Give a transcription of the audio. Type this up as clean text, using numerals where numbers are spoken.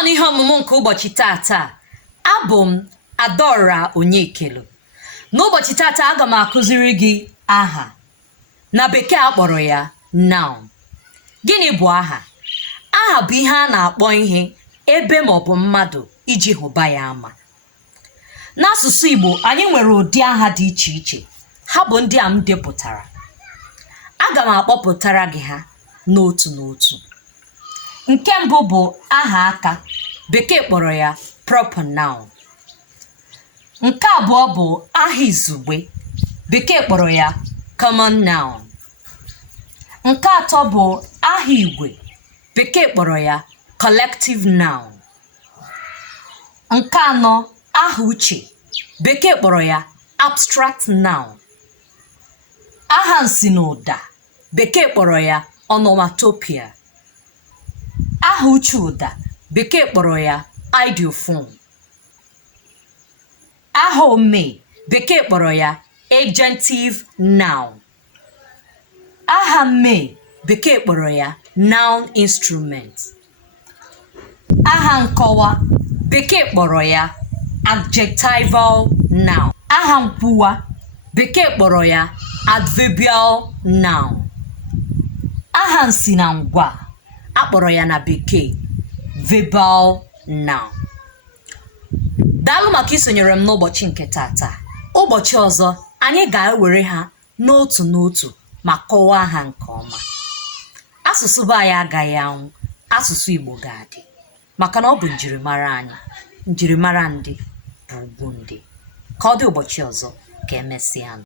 Noun ihe ọmụmụ nke ụbọchị tata. Abụ m Adaora Onyekelu. N'ụbọchị tata aga m akụziri gị aha. Na bekee akpọrọ ya noun. Gịnị bụ aha? Aha bụ ihe a na-akpọ ihe ebe maọbụ mmadụ iji hụba ya ama. N'asụsụ Igbo anyị nwere ụdị aha dị iche iche. Ha bụ ndị a m depụtara. Aga m akpọpụtara gị ha n'otu n'otu. Nke mbụ bụ aha aka, bekee kpọrọ ya proper noun. Nke abụọ bụ aha izugbe, bekee kpọrọ ya common noun. Nke atọ bụ aha igwe, bekee kpọrọ ya collective noun. Nke anọ aha uche, bekee kpọrọ ya abstract noun. Aha nsị na ụda, bekee kpọrọ ya onomatopoeia. Aha uche ụda, bekee kpọrọ ya idiophone. Aha omee, bekee kpọrọ ya agentive noun. Aha mmee, bekee kpọrọ ya noun instrument. Aha nkọwa, bekee kpọrọ ya adjectival noun. Aha nkwuwa, bekee kpọrọ ya adverbial noun. Aha nsị na ngwa, akpọrọ ya na bekee verbal noun. Daalụ maka isonyere m n'ụbọchị nke tata. Ụbọchị ọzọ anyị ga-ewere ha n'otu n'otu ma kọwaa ha nke ọma. Asụsụ be anyị agaghị anwụ, asụsụ Igbo ga-adị maka na ọ bụ njirimara anyị. Njirimara ndị bụ ugwu ndị. Ka ọ dị ụbọchị ọzọ, ka emesịa.